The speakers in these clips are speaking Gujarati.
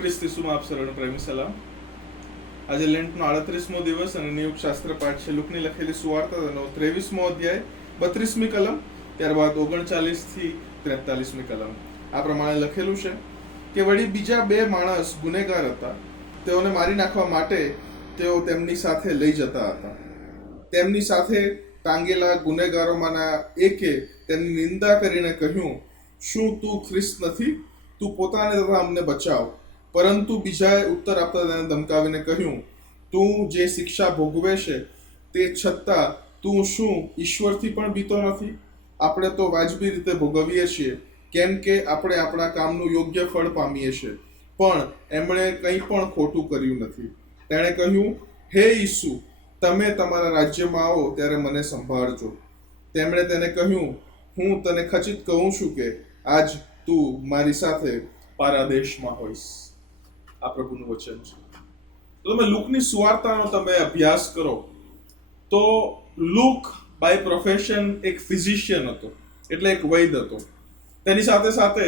ખ્રિસ્ત ઈસુમાં આપ સર્વને પ્રેમી સલામ. આજે લેન્ટનો 38મો દિવસ અને નિયુક્ત શાસ્ત્ર પાઠ છે લુકની લખેલી સુવાર્તા તેનો 23મો અધ્યાય 32મી કલમ, ત્યારબાદ 39 થી 43મી કલમ. આ પ્રમાણે લખેલું છે કે વળી બીજા બે માણસ ગુનેગાર હતા. તેઓને મારી નાખવા માટે તેઓ તેમની સાથે લઈ જતા હતા. તેમની સાથે ટાંગેલા ગુનેગારોમાંના એકે તેમની નિંદા કરીને કહ્યું, શું તું ખ્રિસ્ત નથી? તું પોતાને તથા અમને બચાવ. પરંતુ બીજાએ ઉત્તર આપતા તેને ધમકાવીને કહ્યું, તું જે શિક્ષા ભોગવે છે તે છતાં તું શું ઈશ્વરથી પણ બીતો નથી? આપણે તો વાજબી રીતે ભોગવીએ છીએ, કેમ કે આપણે આપણા કામનું યોગ્ય ફળ પામીએ છીએ. પણ એમણે કંઈ પણ ખોટું કર્યું નથી. તેણે કહ્યું, હે ઈસુ, તમે તમારા રાજ્યમાં આવો ત્યારે મને સંભાળજો. તેમણે તેને કહ્યું, હું તને ખચિત કહું છું કે આજ તું મારી સાથે પારાદેશમાં હોઈશ. આ પ્રભુનું વચન છે. તો તમે લુકની સુવાર્તાનો તમે અભ્યાસ કરો તો લુક બાય પ્રોફેશન એક ફિઝિશિયન હતો, એટલે એક વૈદ્ય હતો. તેની સાથે સાથે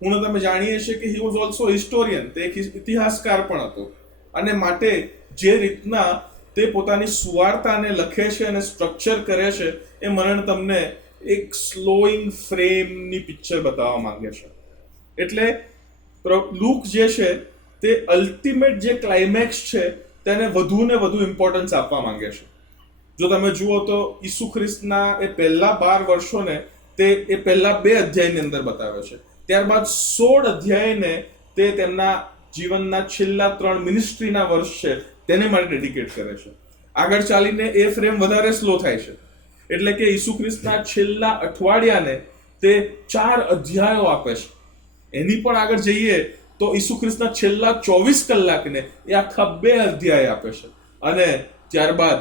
તમે જાણીએ છીએ કે હી વોઝ ઓલ્સો હિસ્ટોરિયન, તે એક ઇતિહાસકાર પણ હતો. અને માટે જે રીતના તે પોતાની સુવાર્તાને લખે છે અને સ્ટ્રક્ચર કરે છે, એ મને તમને એક સ્લોઈંગ ફ્રેમની પિક્ચર બતાવવા માંગે છે. એટલે લુક જે છે તે અલ્ટિમેટ જે ક્લાઇમેક્સ છે તેને વધુ ને વધુ ઇમ્પોર્ટન્સ આપવા માંગે છે. જો તમે જુઓ તો ઈસુ ખ્રિસ્તના એ પહેલા 12 વર્ષોને તે એ પહેલા 2 અધ્યાયની અંદર બતાવે છે. ત્યારબાદ 16 અધ્યાયને તે તેમના જીવનના છેલ્લા 3 મિનિસ્ટ્રીના વર્ષ છે તેને માટે ડેડિકેટ કરે છે. આગળ ચાલીને એ ફ્રેમ વધારે સ્લો થાય છે. એટલે કે ઈસુ ખ્રિસ્તના છેલ્લા અઠવાડિયાને તે 4 અધ્યાયો આપે છે. એની પણ આગળ જઈએ તો ઈસુ ખ્રિસ્તના છેલ્લા 24 કલાકને એ આખા 2 અધ્યાય આપે છે. અને ત્યારબાદ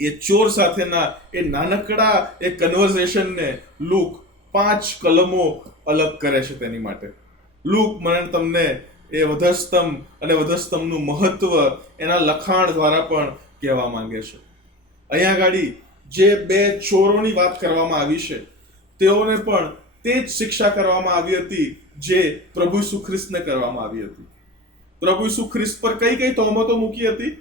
એ ચોર સાથેના એ નાનકડા એ કન્વર્ઝેશનને લુક 5 કલમો અલગ કરે છે તેની માટે. લુક મને તમને એ વધસ્તંભ અને વધસ્તંભનું મહત્વ એના લખાણ દ્વારા પણ કહેવા માંગે છે. અહીંયા ગાડી જે 2 ચોરોની વાત કરવામાં આવી છે, તેઓને પણ તે જ શિક્ષા કરવામાં આવી હતી જે પ્રભુ ઈસુ ખ્રિસ્તને કરવામાં આવી હતી. પ્રભુ ઈસુ ખ્રિસ્ત પર કઈ તહોમતો મૂકી હતી?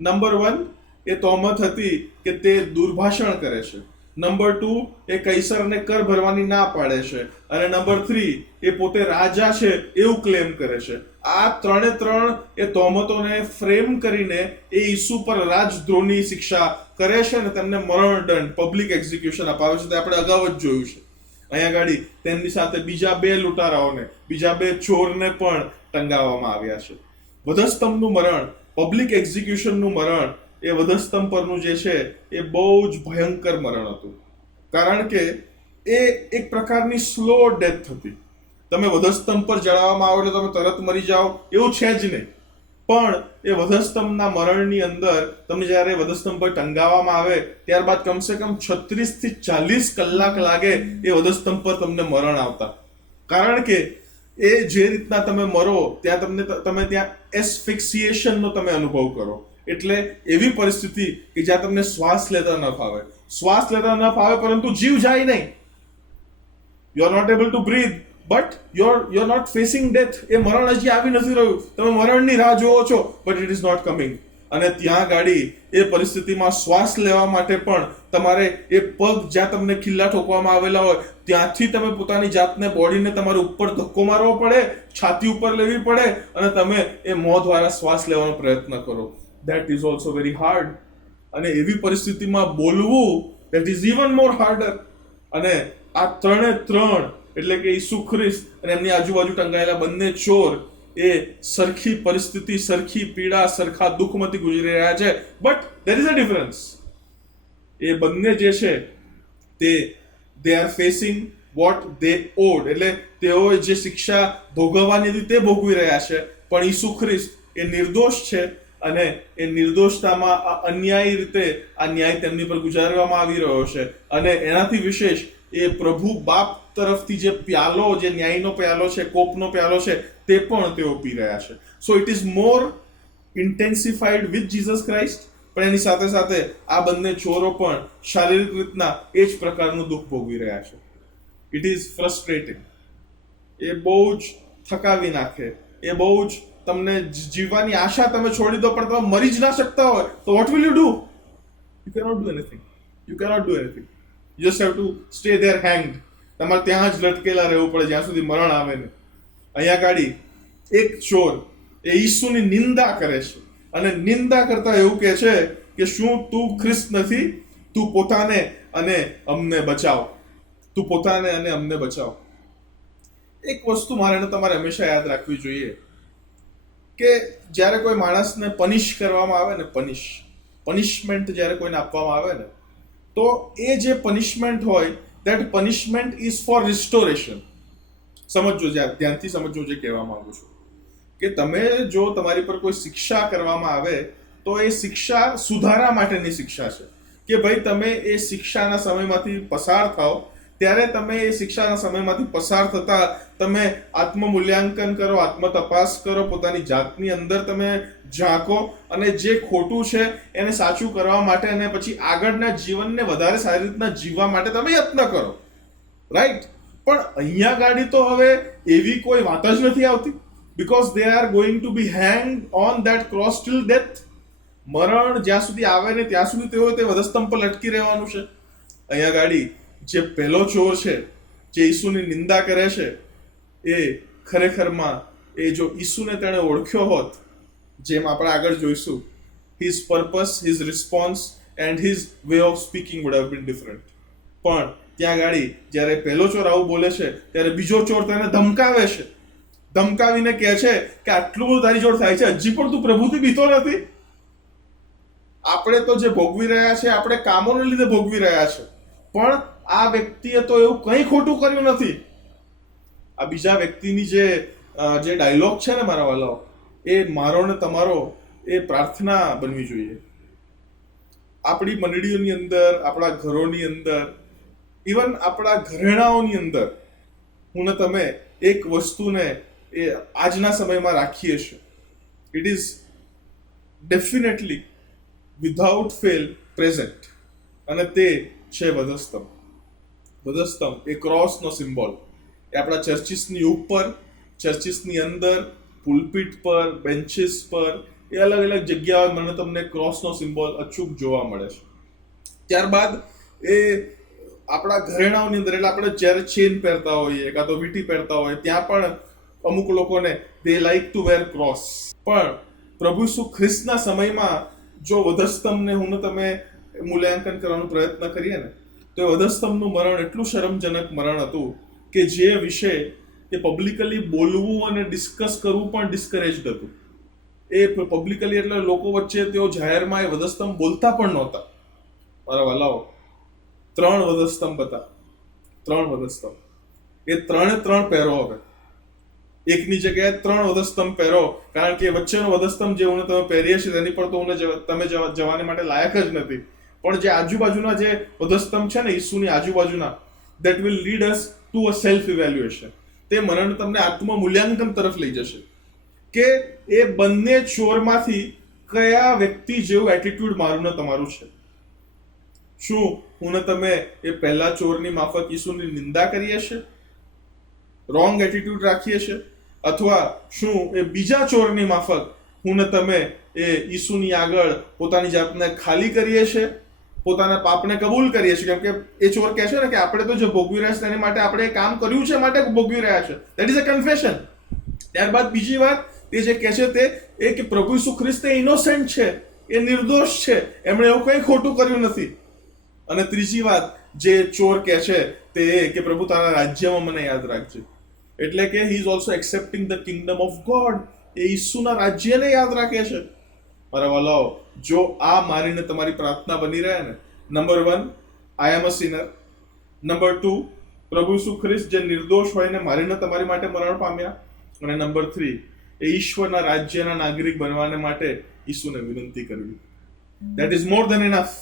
નંબર 1 એ તહોમત હતી કે તે દુર્ભાષણ કરે છે. નંબર 2 એ કૈસરને કર ભરવાની ના પાડે છે. અને નંબર 3 એ પોતે રાજા છે એવું ક્લેમ કરે છે. આ 3 એ તહોમતોને ફ્રેમ કરીને એ ઈસુ પર રાજદ્રોહની શિક્ષા કરે છે અને તેમને મરણદંડ પબ્લિક એક્ઝિક્યુશન અપાવે છે. તે આપણે અગાઉ જ જોયું છે. અહીંયા ગાડી તેમની સાથે બીજા 2 લૂંટારાઓને, બીજા 2 ચોરને પણ ટંગાવવામાં આવ્યા છે. વધસ્તંભનું મરણ, પબ્લિક એક્ઝિક્યુશનનું મરણ, એ વધસ્તંભ પરનું જે છે એ બહુ જ ભયંકર મરણ હતું. કારણ કે એ એક પ્રકારની સ્લો ડેથ હતી. તમે વધસ્તંભ પર જડાવવામાં આવો એટલે તમે તરત મરી જાઓ એવું છે જ નહીં. પણ એ વધસ્તંભના મરણની અંદર તમને જ્યારે વધસ્તંભ પર ટંગાવવામાં આવે ત્યારબાદ કમસે કમ 36 થી 40 કલાક લાગે એ વધસ્તંભ પર તમને મરણ આવતા. કારણ કે એ જે રીતના તમે મરો ત્યાં તમે ત્યાં એસ્ફિક્સિએશનનો તમે અનુભવ કરો. એટલે એવી પરિસ્થિતિ કે જ્યાં તમને શ્વાસ લેતા ન ફાવે. શ્વાસ લેતા ન ફાવે પરંતુ જીવ જાય નહીં. You are not able to breathe, but you're not facing death. એ મરણ હજી આવી નથી રહ્યું. તમે મરણની રાહ જોવો છો, but it is not coming. અને ત્યાં ગાડી એ પરિસ્થિતિમાં શ્વાસ લેવા માટે પણ તમારે એ પગ જ્યાં તમને ખીલ્લા ઠોકવામાં આવેલા હોય ત્યાંથી તમે પોતાની જાતને, બોડીને તમારે ઉપર ધક્કો મારવો પડે, છાતી ઉપર લેવી પડે અને તમે એ મોં દ્વારા શ્વાસ લેવાનો પ્રયત્ન કરો. That is also very hard. અને એવી પરિસ્થિતિમાં બોલવું, that is even more harder. અને આ 3 એટલે કે ઈસુ ખ્રિસ્ત અને એમની આજુબાજુ ટંગાયેલા બંને ચોર એ સરખી પરિસ્થિતિ, સરખી પીડા, સરખા દુઃખમાંથી ગુજરી રહ્યા છે. But there is a difference. એ બંને જે છે તે they are facing what they owed. એટલે તેઓએ જે શિક્ષા ભોગવવાની હતી તે ભોગવી રહ્યા છે. પણ ઈસુ ખ્રિસ્ત એ નિર્દોષ છે અને એ નિર્દોષતામાં આ અન્યાયી રીતે આ ન્યાય તેમની પર ગુજારવામાં આવી રહ્યો છે. અને એનાથી વિશેષ એ પ્રભુ બાપ તરફથી જે પ્યાલો, જે ન્યાયનો પ્યાલો છે, કોપનો પ્યાલો છે, તે પણ તેઓ પી રહ્યા છે. So it is more intensified with Jesus Christ. પણ એની સાથે સાથે આ બંને ચોરો પણ શારીરિક રીતના એ જ પ્રકારનું દુઃખ ભોગવી રહ્યા છે. It is ફ્રસ્ટ્રેટિંગ. એ બહુ જ થકાવી નાખે એ બહુ જ તમને જીવવાની આશા તમે છોડી દો, પણ તમે મરી જ ના શકતા હોય તો what will you do? You cannot do anything. You cannot do anything. You just have to stay there hanged. તમારે ત્યાં જ લટકેલા રહેવું પડે જ્યાં સુધી મરણ આવે ને. અહીંયા ગાડી એક ચોર એ ઈસુની નિંદા કરે છે, અને નિંદા કરતા એવું કહે છે કે શું તું ખ્રિસ્ત નથી? તું પોતાને અને અમને બચાવ. તું પોતાને અને અમને બચાવ. એક વસ્તુ મારે તમારે હંમેશા યાદ રાખવી જોઈએ કે જ્યારે કોઈ માણસને પનિશ કરવામાં આવે ને, પનિશમેન્ટ જ્યારે કોઈને આપવામાં આવે ને, તો એ જે પનિશમેન્ટ હોય, that punishment is four restoration. સમજો, ધ્યાનથી સમજો જે કહેવા માંગુ છું, કે તમે જો તમારી પર કોઈ શિક્ષા કરવામાં આવે તો એ શિક્ષા સુધારા માટેની શિક્ષા છે, કે ભાઈ તમે એ શિક્ષાના સમયમાંથી પસાર થાઓ. ત્યારે તમે એ શિક્ષાના સમયમાંથી પસાર થતા તમે આત્મમૂલ્યાંકન કરો, આત્મતપાસ કરો, પોતાની જાતની અંદર તમે ઝાંકો અને જે ખોટું છે એને સાચું કરવા માટે અને પછી આગળના જીવનને વધારે સારી રીતના જીવવા માટે તમે યત્ન કરો. રાઈટ? પણ અહીંયા ગાડી તો હવે એવી કોઈ વાત જ નથી આવતી, because they are going to be hang on that cross till death. મરણ જ્યાં સુધી આવે ને ત્યાં સુધી તેઓ તે વધસ્તંભ પર લટકી રહેવાનું છે. અહીંયા ગાડી જે પહેલો ચોર છે, જે ઈસુની નિંદા કરે છે, એ ખરેખરમાં એ જો ઈસુને તેણે ઓળખ્યો હોત, જેમ આપણે આગળ જોઈશું, his purpose, his response and his way of speaking would have been different. પણ ત્યાં ગાડી જ્યારે પહેલો ચોર આવું બોલે છે ત્યારે બીજો ચોર તેને ધમકાવે છે. ધમકાવીને કહે છે કે આટલું બધું તારી જોડ થાય છે, હજી પણ તું પ્રભુથી બીતો નથી? આપણે તો જે ભોગવી રહ્યા છે, આપણે કામોને લીધે ભોગવી રહ્યા છે, પણ આ વ્યક્તિએ તો એવું કંઈ ખોટું કર્યું નથી. આ બીજા વ્યક્તિની જે ડાયલોગ છે ને મારા વાલાઓ, એ મારો ને તમારો એ પ્રાર્થના બનવી જોઈએ. આપણી મંડળીઓની અંદર, આપણા ઘરોની અંદર, ઇવન આપણા ઘરેણાઓની અંદર હું ને તમે એક વસ્તુને એ આજના સમયમાં રાખીએ છીએ. It is definitely without fail present, અને તે છે વધસ્તંભ. વધસ્તંભ એ ક્રોસનો સિમ્બોલ. એ આપણા ચર્ચિસની ઉપર, ચર્ચિસની અંદર, પુલપિટ પર, બેન્ચીસ પર, એ અલગ અલગ જગ્યાએ મને તમને ક્રોસનો સિમ્બોલ અચૂક જોવા મળે છે. ત્યારબાદ એ આપણા ઘરેણાઓની અંદર, એટલે આપણે જ્યારે ચેન પહેરતા હોઈએ કાં તો વીંટી પહેરતા હોઈએ, ત્યાં પણ અમુક લોકોને દે લાઈક ટુ વેર ક્રોસ. પણ પ્રભુ ઈસુ ખ્રિસ્તના સમયમાં જો વધસ્તંભને હું તમે મૂલ્યાંકન કરવાનો પ્રયત્ન કરીએ ને, તો એ વધસ્તંભનું મરણ એટલું શરમજનક મરણ હતું કે જે વિશે એ પબ્લિકલી બોલવું અને ડિસ્કસ કરવું પણ ડિસ્કરેજ્ડ હતું. એ પબ્લિકલી એટલે લોકો વચ્ચે તેઓ જાહેરમાં એ વધસ્તંભ બોલતા પણ નહોતા. મારા વાલાઓ, 3 વધસ્તંભ હતા. 3 વધસ્તંભ. એ 3 પહેરો. હવે એકની જગ્યાએ 3 વધસ્તંભ પહેરો, કારણ કે વચ્ચેનો વધસ્તંભ જે હું તમે પહેરીએ છીએ તેની પર તો તમે જવાને માટે લાયક જ નથી. પણ જે આજુબાજુના જે વધસ્તંભ છે ને ઈસુની આજુબાજુના, that will lead us to a self evaluation. તે મરણ તમને આત્મમૂલ્યાંકન તરફ લઈ જશે કે એ બંને ચોરમાંથી કયા વ્યક્તિ જેવું એટીટ્યુડ મારું ને તમારું છે. શું હું ને તમે એ પહેલા ચોરની માફક ઈસુની નિંદા કરીએ છીએ, રોંગ એટીટ્યુડ રાખીએ છીએ, અથવા શું એ બીજા ચોરની માફક હું ને તમે એ ઈસુની આગળ પોતાની જાતને ખાલી કરીએ છીએ, પોતાના પાપને કબૂલ કરીએ છીએ? કેમ કે એ ચોર કહે છે ને કે આપણે તો જે ભોગવી રહ્યા છે તેની માટે આપણે એ કામ કર્યું છે માટે ભોગવી રહ્યા છે. That is a confession. ત્યારબાદ બીજી વાત એ જે કહે છે તે એ કે પ્રભુ ઈસુ ખ્રિસ્ત એ ઇનોસેન્ટ છે, એ નિર્દોષ છે, એમણે એવું કંઈ ખોટું કર્યું નથી. અને ત્રીજી વાત જે ચોર કહે છે તે કે પ્રભુ તારા રાજ્યમાં મને યાદ રાખજે. એટલે કે he is also accepting the kingdom of God. એ ઈસુના રાજ્યને યાદ રાખે છે. મારા વાલાઓ, જો આ મારીને તમારી પ્રાર્થના બની રહે ને, નંબર 1 આઈ એમ અ સિનર, નંબર 2 પ્રભુ ઈસુ ખ્રિસ્ત જે નિર્દોષ હોઈને મારીને તમારી માટે મરણ પામ્યા, અને નંબર 3 એ ઈશ્વરના રાજ્યના નાગરિક બનવાને માટે ઈસુને વિનંતી કરવી. That is more than enough.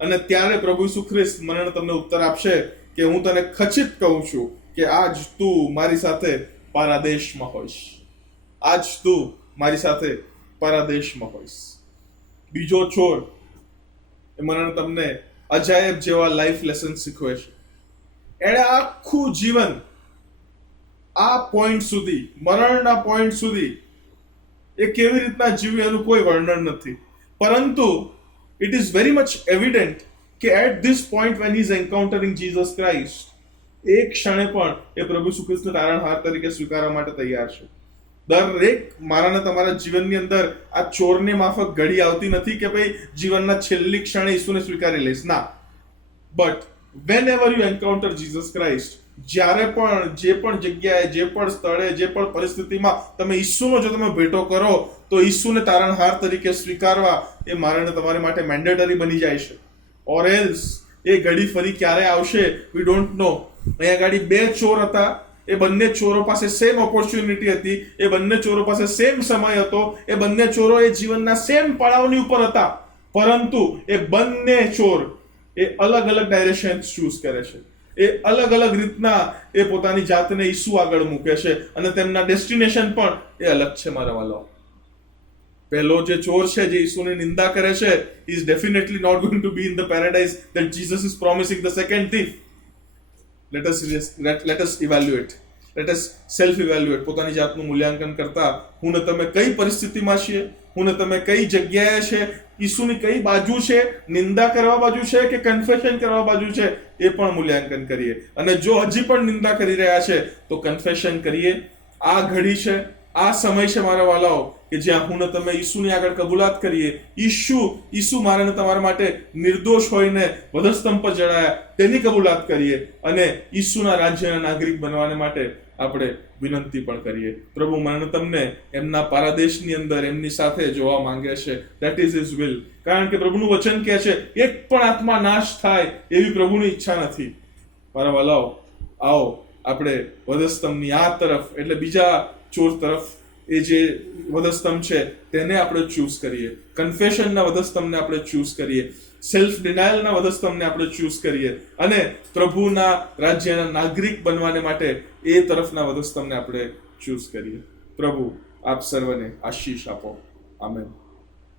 અને ત્યારે પ્રભુ ઈસુ ખ્રિસ્ત મને તમને ઉત્તર આપશે કે હું તને ખચિત કહું છું કે આજ તું મારી સાથે પારાદેશમાં હોઈશ. આજ તું મારી સાથે પારાદેશમાં હોઈશ. બીજો ચોર એ મને તમને અજાયબ જેવા લાઈફ લેસન શીખવે છે. એણે આખું જીવન આ પોઈન્ટ સુધી, મરણના પોઈન્ટ સુધી એ કેવી રીતના જીવ્યું એનું કોઈ વર્ણન નથી. પરંતુ it is very much evident કે at this point when he is encountering Jesus Christ, એક ક્ષણે પણ એ પ્રભુ ઈસુ ખ્રિસ્તને તારણહાર તરીકે સ્વીકારવા માટે તૈયાર છે. દરેક મારા ને તમારા જીવનની અંદર આ ચોરની માફક ઘડી આવતી નથી કે ભાઈ જીવનના છેલ્લી ક્ષણે ઈસુને સ્વીકારી લઈશ. ના, but whenever you encounter Jesus Christ, જ્યારે પણ જે પણ જગ્યાએ, જે પણ સ્થળે, જે પણ પરિસ્થિતિમાં તમે ઈસુનો જો તમે ભેટો કરો તો ઈસુને તારણહાર તરીકે સ્વીકારવા એ મારા ને તમારી માટે મેન્ડેટરી બની જાય છે. ઓર એલ્સ એ ઘડી ફરી ક્યારે આવશે વી ડોન્ટ નો. અહીંયા ગાડી બે ચોર હતા, એ બંને ચોરો પાસે સેમ ઓપોર્ચ્યુનિટી હતી, એ બંને ચોરો પાસે સેમ સમય હતો, એ બંને ચોરો એ જીવનના સેમ પડાવની ઉપર હતા, પરંતુ એ બંને ચોર એ અલગ અલગ ડાયરેક્શન ચૂઝ કરે છે. એ અલગ અલગ રીતના એ પોતાની જાતને ઈસુ આગળ મૂકે છે અને તેમના ડેસ્ટિનેશન પણ એ અલગ છે. મારા વાલો, પહેલો જે ચોર છે જે ઈસુની નિંદા કરે છે, he is definitely not going to be in the paradise that Jesus is promising. The second thief, let us evaluate, let us self evaluate. પોતાની જાતનું મૂલ્યાંકન કરતા હું ને તમે કઈ પરિસ્થિતિમાં છીએ, હું ને તમે કઈ જગ્યાએ છે, ઈસુની કઈ બાજુ છે, નિંદા કરવા બાજુ છે કે કન્ફેશન કરવા બાજુ છે, એ પણ મૂલ્યાંકન કરીએ. અને જો હજી પણ નિંદા કરી રહ્યા છે તો કન્ફેશન કરીએ. આ ઘડી છે, આ સમય છે મારા વાલાઓ કે જ્યાં હું ને તમે ઈસુની આગળ કબૂલાત કરીએ. ઈસુ મારા ને તમારા માટે નિર્દોષ હોઈને વધસ્તંભ પર જડાયા તેની કબૂલાત કરીએ અને ઈસુના રાજ્યના નાગરિક બનવાને માટે આપણે વિનંતી પણ કરીએ. પ્રભુ મને તમને એમના પારાદેશની અંદર એમની સાથે જોવા માંગે છે. That is his will. કારણ કે પ્રભુનું વચન કહે છે એક પણ આત્મા નાશ થાય એવી પ્રભુની ઈચ્છા નથી. મારા વાલાઓ, આવો આપણે વધસ્તંભની આ તરફ, એટલે બીજા ચોર તરફ, એ જે વધસ્તંભ છે તેને આપણે ચૂઝ કરીએ. કન્ફેશનના વધસ્તંભને આપણે ચૂઝ કરીએ. સેલ્ફ ડિનાયલના વધસ્તંભને આપણે ચૂઝ કરીએ અને પ્રભુના રાજ્યના નાગરિક બનવાને માટે એ તરફના વધસ્તંભને આપણે ચૂઝ કરીએ. પ્રભુ આપ સર્વને આશીષ આપો. આમેન.